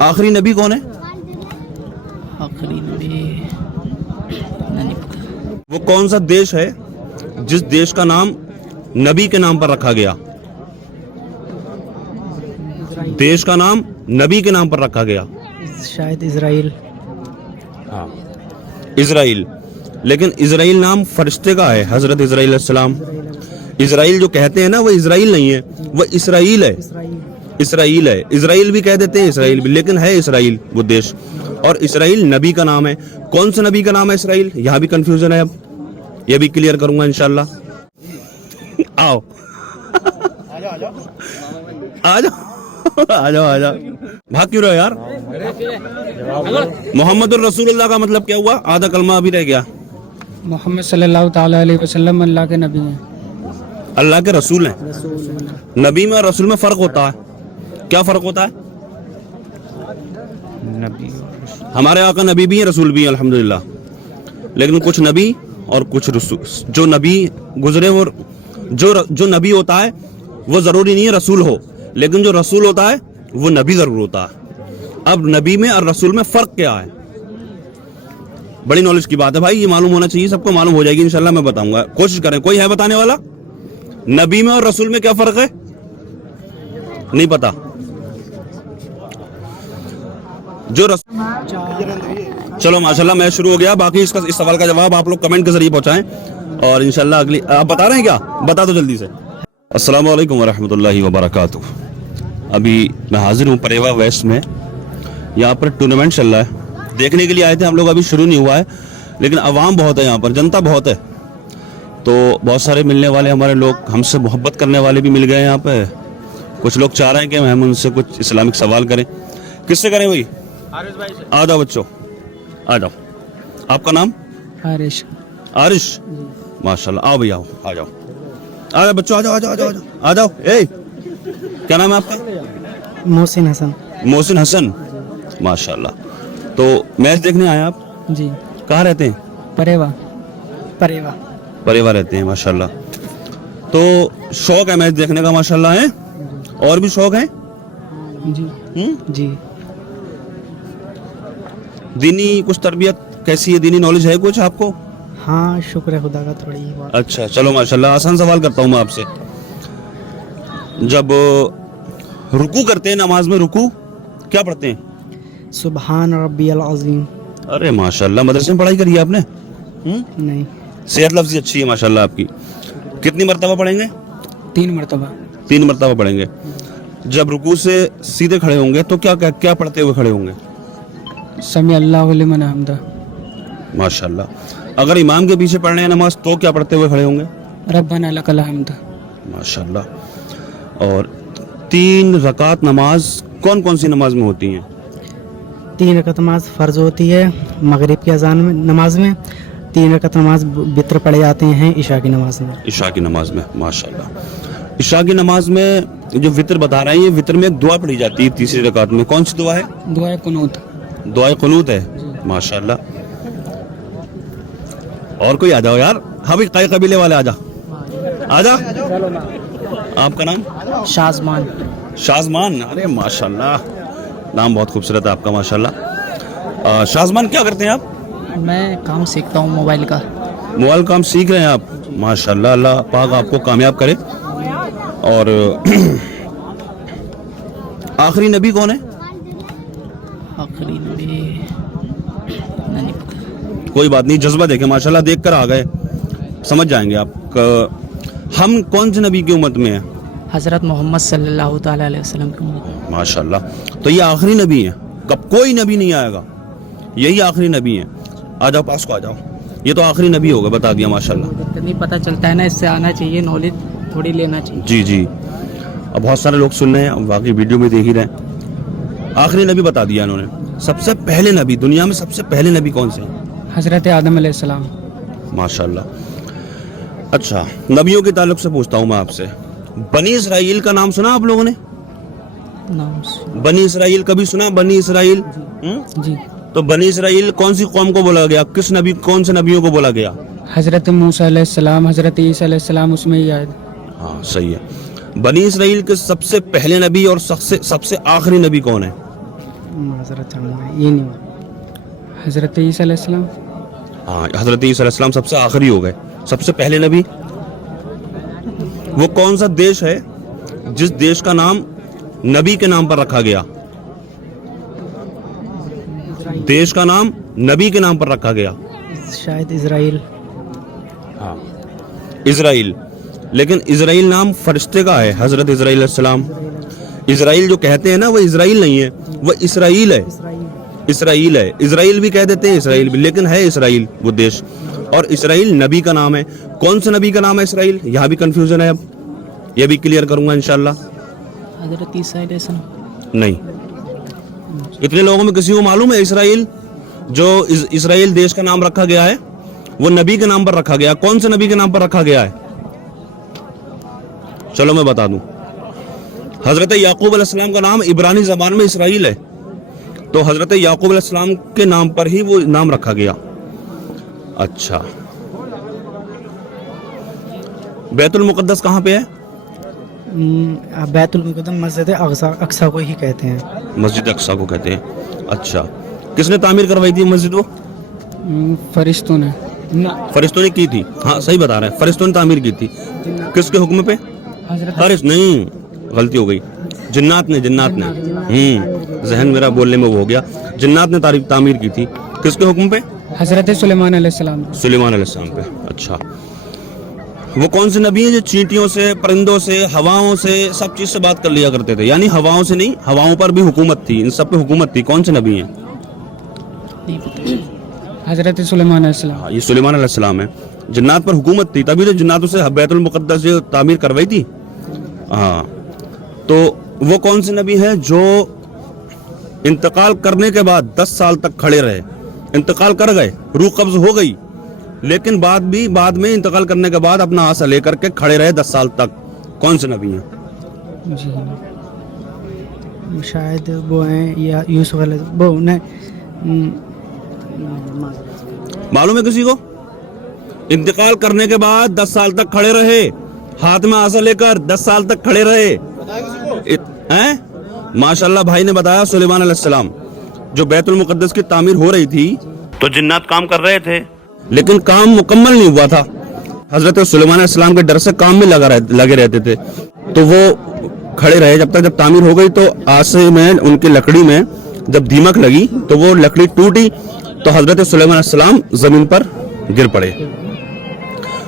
आखिरी नबी कौन है? आखिरी नबी नहीं पता। वो कौन सा देश है जिस देश का नाम नबी के नाम पर रखा गया? देश का नाम नबी के नाम पर रखा गया। शायद इजराइल। हाँ, इजराइल। लेकिन इजराइल नाम फरिश्ते का है, हजरत इजराइल अलैहिस्सलाम। इजराइल जो कहते हैं ना, वो इजराइल नहीं है, वो इसराइल है। इसराइल है, इजराइल भी कह देते हैं, इसराइल भी, लेकिन है इसराइल वो देश। और इसराइल नबी का नाम है। कौन से नबी का नाम है इसराइल? यहाँ भी कंफ्यूजन है, अब ये भी क्लियर करूंगा इंशाल्लाह। आओ आ जाओ आ जाओ आ जाओ, भाग क्यों रहे हो यार? मोहम्मद रसूलुल्लाह का मतलब क्या हुआ? आधा कलमा अभी रह गया। मोहम्मद सल्लल्लाहु ताला अलैहि वसल्लम अल्लाह के नबी हैं। अल्लाह के रसूल हैं। नबी में और रसूल में फर्क होता है। क्या फर्क होता है? नबी हमारे आका नबी भी हैं, रसूल भी हैं अल्हम्दुलिल्लाह, लेकिन कुछ नबी और कुछ रसूल। जो नबी गुजरे वो जो नबी होता है वो जरूरी नहीं है रसूल हो, लेकिन जो रसूल होता है वो नबी जरूर होता है। अब नबी में और रसूल में फर्क क्या है? बड़ी नॉलेज की बात है भाई, ये मालूम होना चाहिए, सबको मालूम हो जाएगी इंशाल्लाह, मैं बताऊंगा। कोशिश करें, कोई है बताने वाला? नबी में और रसूल में क्या फर्क है? नहीं पता? चलो माशाल्लाह, मैं शुरू हो गया। बाकी इस सवाल का जवाब आप लोग कमेंट के जरिए पहुंचाएं, और इंशाल्लाह अगली। आप बता रहे हैं क्या? बता दो जल्दी से। अस्सलामु अलैकुम वरहमतुल्लाहि वबरकातुहू। अभी मैं हाजिर हूँ परेवा वेस्ट में। यहाँ पर टूर्नामेंट चल रहा है, देखने के लिए आए थे हम लोग। अभी शुरू नहीं हुआ है, लेकिन आवाम बहुत है यहाँ पर, जनता बहुत है, तो बहुत सारे मिलने वाले हमारे लोग, हमसे मोहब्बत करने वाले भी मिल गए यहाँ पे। कुछ लोग चाह रहे हैं कि हम उनसे कुछ इस्लामिक सवाल करें। किससे करें भाई? आ जाओ बच्चों, आ जाओ। आपका नाम? आरिश। आरिश, माशाल्लाह। आओ भैया, आओ, आ जाओ, आ जाओ बच्चों, आ जाओ आ जाओ आ जाओ आ जाओ। ए, क्या नाम है आपका? मोहसिन हसन। मोहसिन हसन, माशाल्लाह। तो मैच देखने आए आप? जी। कहाँ रहते हैं? परेवा। परेवा। परेवा रहते हैं, माशाल्लाह। तो शौक है मैच देखने का, माशाल्लाह है। और भी शौक है? जी। जी। दीनी कुछ तरबियत कैसी है? दीनी नॉलेज है कुछ आपको? हाँ, शुक्र है खुदा का, थोड़ी ही बात। अच्छा चलो माशाल्लाह। आसान सवाल करता हूँ मैं आपसे। जब रुकू करते हैं नमाज में, रुकू क्या पढ़ते हैं? सुबहान रब्बियल अज़ीम। अरे माशाल्लाह, मदरसे में पढ़ाई करी है आपने? नहीं। सेहत लफ्ज़ी अच्छी है माशाल्लाह आपकी। कितनी मरतबा पढ़ेंगे? 3 मरतबा। 3 मरतबा पढ़ेंगे। जब रुकू से सीधे खड़े होंगे तो क्या क्या, क्या पढ़ते हुए खड़े होंगे? समी अल्लाहु लिमन हम्दा। माशाल्लाह। अगर इमाम के पीछे पढ़ रहे हैं नमाज तो क्या पढ़ते हुए खड़े होंगे? रब्बना लकल हम्द। माशाल्लाह। और 3 रकात नमाज कौन कौन सी नमाज में होती हैं? 3 रकात नमाज फ़र्ज होती है मगरिब की अजान में, नमाज में। 3 रकात नमाज वितर पढ़े जाते हैं इशा की नमाज में। इशा की नमाज में, माशाल्लाह। इशा की नमाज में जो वितर बता रहे हैं, ये वितर में एक दुआ पढ़ी जाती है तीसरी रकात में। कौन सी दुआ है? दुआ कुनूत। दुआ कुनूत है, माशाल्लाह। और कोई आ जाओ यार, हाँ भाई, कई कबीले वाले आ जा, आ जा। आपका नाम? शाजमान। शाजमान, अरे माशाल्लाह, नाम बहुत खूबसूरत है आपका, माशाल्लाह। शाजमान, क्या करते हैं आप? मैं काम सीखता हूँ मोबाइल का। मोबाइल काम सीख रहे हैं आप, माशाल्लाह। अल्लाह पाक आपको कामयाब करे। और आखिरी नबी कौन है? आखिरी नबी नहीं पता। कोई बात नहीं, जज्बा देखें, माशाल्लाह, देख कर आ गए, समझ जाएंगे आप। हम कौन से नबी की उम्मत में हैं? हज़रत मोहम्मद सल्लल्लाहु ताला अलैहि वसल्लम की उम्मत। माशाल्लाह। तो ये आखिरी नबी है, कब कोई नबी नहीं आएगा, यही आखिरी नबी है। आ जाओ, पास को आ जाओ, ये तो आखिरी नबी होगा, बता दिया माशाल्लाह। नहीं पता चलता है ना, इससे आना चाहिए, नॉलेज थोड़ी लेना चाहिए। जी जी। अब बहुत सारे लोग सुन रहे हैं, बाकी वीडियो में देख ही रहे हैं। आखिरी नबी बता दिया इन्होंने। सबसे पहले नबी, दुनिया में सबसे पहले नबी कौन से हैं? हज़रत आदम अलैहिस्सलाम। माशाल्लाह। अच्छा, नबियों के ताल्लुक से पूछता हूँ मैं आपसे। बनी इसराइल का नाम सुना आप लोगों ने? नाम बनी इसराइल कभी सुना? बनी इसराइल? जी। तो बनी इसराइल कौन सी कौम को बोला गया? किस नबी, कौन से नबियों को बोला गया? हज़रत मूसा अलैहिस्सलाम, हज़रत ईसा अलैहिस्सलाम, उसमें ही आए। हाँ सही है। बनी इसराइल के सबसे पहले नबी और सबसे आखिरी नबी कौन है? माजरत चाहूँगा, ये नहीं मालूम। हज़रत ईसा अलैहिस्सलाम। हाँ, हजरत ईसा अलैहिस्सलाम सबसे आखिरी हो गए, सबसे पहले नबी। वो कौन सा देश है जिस देश का नाम नबी के नाम पर रखा गया? देश का नाम नबी के नाम पर रखा गया। शायद इजराइल। हाँ, इजराइल। लेकिन इजराइल नाम फरिश्ते का है, हजरत इजराइल अलैहिस्सलाम। इजराइल जो कहते हैं ना, वो इजराइल नहीं है, वो इसराइल है। इसराइल है, इजराइल भी कह देते हैं, इसराइल भी, लेकिन है इसराइल वो देश। और इसराइल नबी का नाम है। कौन से नबी का नाम है इसराइल? यहाँ भी कंफ्यूजन है, अब ये भी क्लियर करूंगा इंशाल्लाह। हज़रत ईसा अलैहिस्सलाम। नहीं, इतने लोगों में किसी को मालूम है इसराइल जो इसराइल देश का नाम रखा गया है वो नबी के नाम पर रखा गया? कौन से नबी के नाम पर रखा गया है? चलो मैं बता दूं। हजरत याकूब अलैहिस्सलाम का नाम इब्रानी ज़बान में इसराइल है, तो हजरत याकूब अलैहिस्सलाम के नाम पर ही वो नाम रखा गया। अच्छा, बैतुल मुक़द्दस कहाँ पे है? बैतुल मुक़द्दस मस्जिद अक्सा को ही कहते हैं। मस्जिद अक्सा को कहते हैं। अच्छा, किसने तामीर करवाई थी मस्जिद वो? फरिश्तों ने। फरिश्तों ने की थी। हाँ, सही बता रहे हैं, फरिश्तों ने तामीर की थी। किसके हुक्म पे? फरिश्त नहीं, गलती हो गई, जिन्नात ने। जहन मेरा बोलने में वो हो गया। जिन्नात ने तामीर की थी। किसके हुक्म पे? हज़रत सुलेमान अलैहिस्सलाम। सुलेमान अलैहिस्सलाम पे। अच्छा, वो कौन से नबी हैं जो चींटियों से, परिंदों से, हवाओं से, सब चीज से बात कर लिया करते थे? यानी हवाओं से नहीं, हवाओं पर भी हुकूमत थी, इन सब पे हुकूमत थी। कौन से नबी हैं? हज़रत सुलेमान अलैहिस्सलाम। हाँ, ये सुलेमान अलैहिस्सलाम है। जिन्नात पर हुकूमत थी, तभी तो जिन्नातों से बैतुल मुक़द्दस जो तामीर करवाई थी। हाँ, तो वो कौन से नबी है जो इंतकाल करने के बाद 10 साल तक खड़े रहे? इंतकाल कर गए, रूह कब्ज हो गई, लेकिन बाद में इंतकाल करने के बाद अपना आसा लेकर के खड़े रहे 10 साल तक। कौन से नबी हैं? जी, शायद वो हैं या यूसुफ वो नहीं, मालूम है किसी को? इंतकाल करने के बाद 10 साल तक खड़े रहे, हाथ में आसा लेकर 10 साल तक खड़े रहे हैं। माशाल्लाह, भाई ने बताया सुलेमान अलैहिस्सलाम। जो बैतुल मुक़द्दस की तामीर हो रही थी तो जिन्नात काम कर रहे थे, लेकिन काम मुकम्मल नहीं हुआ था। हजरत सुलेमान अलैहिस्सलाम के डर से काम में लगे रहते थे, तो वो खड़े रहे जब तामीर हो गई। तो आसे में, उनकी लकड़ी में जब दीमक लगी तो वो लकड़ी टूटी, तो हजरत सुलेमान अलैहिस्सलाम जमीन पर गिर पड़े।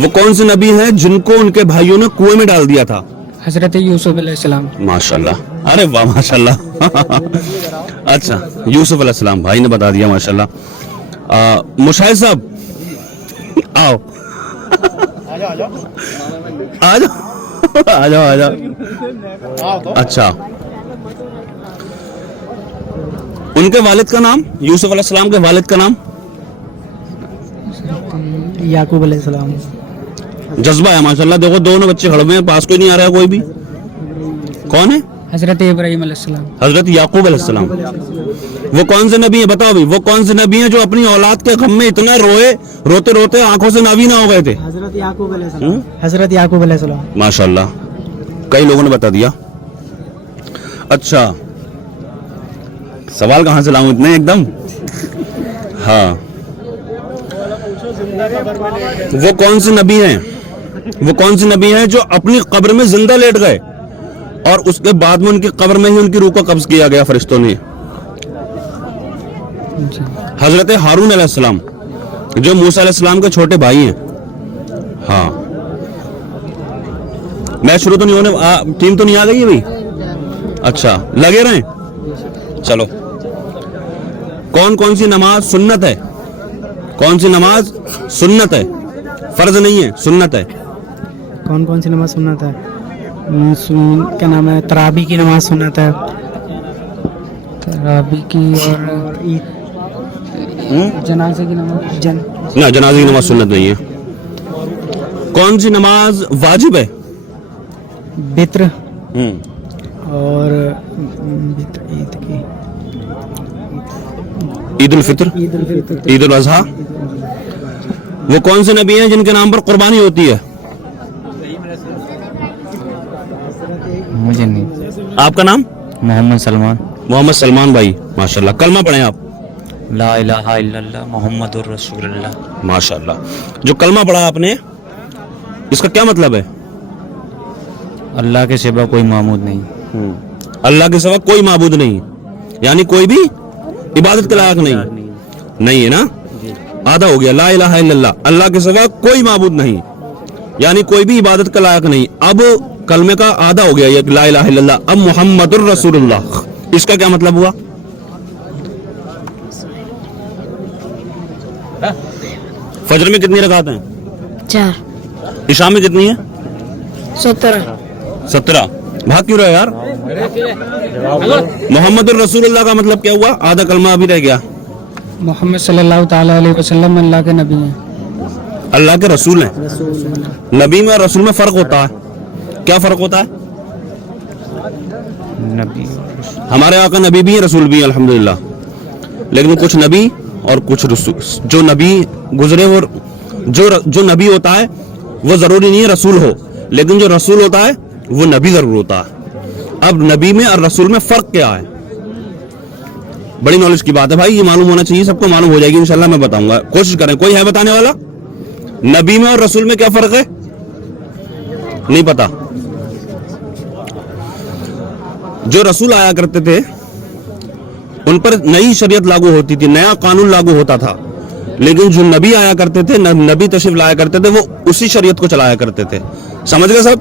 वो कौन से नबी हैं जिनको उनके भाइयों ने कुएं में डाल दिया था? हज़रत यूसुफ अलैहिस्सलाम। माशाल्लाह, अरे वाह माशाल्लाह। अच्छा, यूसुफ अलैहिस्सलाम, भाई ने बता दिया माशाल्लाह। मुशाहिद साहब आओ, आ जाओ। अच्छा, उनके वालिद का नाम, यूसुफ अलैहिस्सलाम के वालिद का नाम? याकूब अलैहिस्सलाम। जज्बा है माशाल्लाह। देखो, दोनों बच्चे खड़े हुए हैं, पास कोई नहीं आ रहा है कोई भी। कौन है? हज़रत इब्राहीम अलैहिस्सलाम। हजरत याकूब अलैहिस्सलाम। वो कौन से नबी हैं बताओ भाई? वो कौन से नबी हैं जो अपनी औलाद के गम में इतना रोते रोते आंखों से नावीना हो गए थे? हज़रत याकूब अलैहिस्सलाम। हज़रत याकूब अलैहिस्सलाम। माशाल्लाह, कई लोगों ने बता दिया। अच्छा, सवाल कहां से लाऊं इतने एकदम? हाँ, वो कौन से नबी हैं? वो कौन से नबी हैं जो अपनी कब्र में जिंदा लेट गए और उसके बाद में उनकी कब्र में ही उनकी रूह को कब्ज किया गया फरिश्तों ने? हजरत हारून अलैहिस्सलाम, जो मूसा अलैहिस्सलाम के छोटे भाई हैं। हाँ, मैच शुरू तो नहीं होने, टीम तो नहीं आ गई है भाई? अच्छा, लगे रहे। चलो, कौन कौन सी नमाज सुन्नत है? कौन सी नमाज सुन्नत है? फर्ज नहीं है, सुन्नत है। कौन कौन सी नमाज सुन्नत है? क्या नाम है? तरावी की नमाज सुन्नत है। तरावी की और जनाजे की नमाज ना, जनाजे की नमाज सुन्नत नहीं है। कौन सी नमाज वाजिब है? बित्र और ईद की, ईद उल फित्र, ईद उल अज़हा। वो कौन से नबी हैं जिनके नाम पर कुर्बानी होती है? मुझे नहीं। आपका नाम? मोहम्मद सलमान। मोहम्मद सलमान भाई माशाल्लाह, कलमा पढ़े आप? ला इलाहा इल्लल्लाह मुहम्मदुर रसूलुल्लाह। माशाल्लाह। जो कलमा पढ़ा आपने, इसका क्या मतलब है? अल्लाह के सिवा कोई माबूद नहीं। अल्लाह के सिवा कोई माबूद नहीं, यानी कोई भी इबादत के लायक नहीं है ना। आधा हो गया, ला इलाहा इल्लल्लाह, अल्लाह के सिवा कोई माबूद नहीं, यानी कोई भी इबादत के लायक नहीं। अब कलमे का आधा हो गया ये ला इलाहा इल्लल्लाह। अब मुहम्मदुर रसूलुल्लाह, इसका क्या मतलब हुआ? फजर में कितनी रकात हैं? 4 इशा में कितनी है? 17 भाग क्यों रहे यार? मोहम्मदुर रसूलुल्लाह का मतलब क्या हुआ? आधा कलमा अभी रह गया। मोहम्मद सल्लल्लाहु ताला अलैहि वसल्लम अल्लाह के नबी हैं। अल्लाह के रसूल हैं। नबी में और रसूल में फर्क होता है। क्या फर्क होता है? नबी हमारे आका नबी भी हैं, रसूल भी हैं अल्हम्दुलिल्लाह, लेकिन कुछ नबी और कुछ रसूल। जो नबी गुजरे वो जो नबी होता है वो जरूरी नहीं है रसूल हो, लेकिन जो रसूल होता है वो नबी जरूर होता है। अब नबी में और रसूल में फर्क क्या है? बड़ी नॉलेज की बात है भाई, ये मालूम होना चाहिए, सबको मालूम हो जाएगी इंशाल्लाह। मैं बताऊंगा, कोशिश करें। कोई है बताने वाला? नबी में और रसूल में क्या फर्क है? नहीं पता। जो रसूल आया करते थे उन पर नई शरीयत लागू होती थी, नया कानून लागू होता था, लेकिन जो नबी आया करते थे, नबी तशरीफ लाया करते थे, वो उसी शरीयत को चलाया करते थे। समझ गए सब?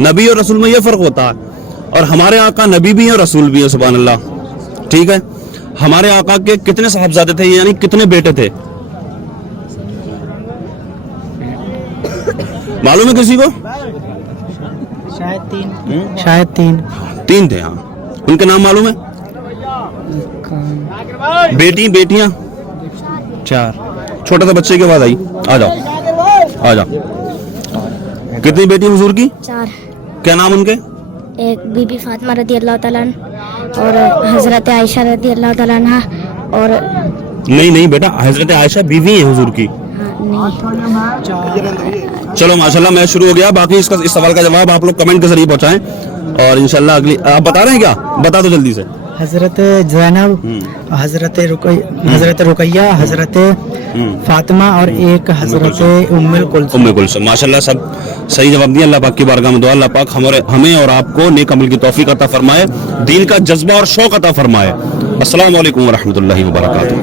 नबी और रसूल में ये फर्क होता है। और हमारे आका नबी भी हैं, रसूल भी हैं, सुभान अल्लाह। ठीक है। हमारे आका के कितने साहबजादे थे, यानी कितने बेटे थे? मालूम है किसी को? शायद 3 3 थे। हाँ, उनके नाम मालूम है? बेटियां 4। छोटा सा बच्चे के बाद आई। आ जाओ। कितनी बेटी हुजूर की? 4 क्या नाम उनके? एक बीबी फातिमा रदी अल्लाह ताला अन्हा और हजरत आयशा रदी अल्लाह ताला अन्हा और नहीं बेटा, हजरत आयशा बीवी है हुजूर की। नहीं चलो माशाल्लाह, मैच शुरू हो गया। बाकी इस सवाल का जवाब आप लोग कमेंट के जरिए पहुंचाएं, और इंशाल्लाह अगली आप बता रहे हैं क्या? बता दो जल्दी से। हजरत ज़ैनब, हजरत रुकैया, हजरत फातिमा और एक हजरत उम्मुल कुलसूम। माशाल्लाह सब सही जवाब दिया। अल्लाह पाक की बारगाह में दुआ, अल्लाह पाक हमें और आपको नेक अमल की तौफीक अता फरमाए, दीन का जज्बा और शौक अता फरमाए। अस्सलाम वालेकुम व रहमतुल्लाहि व बरकातुहू।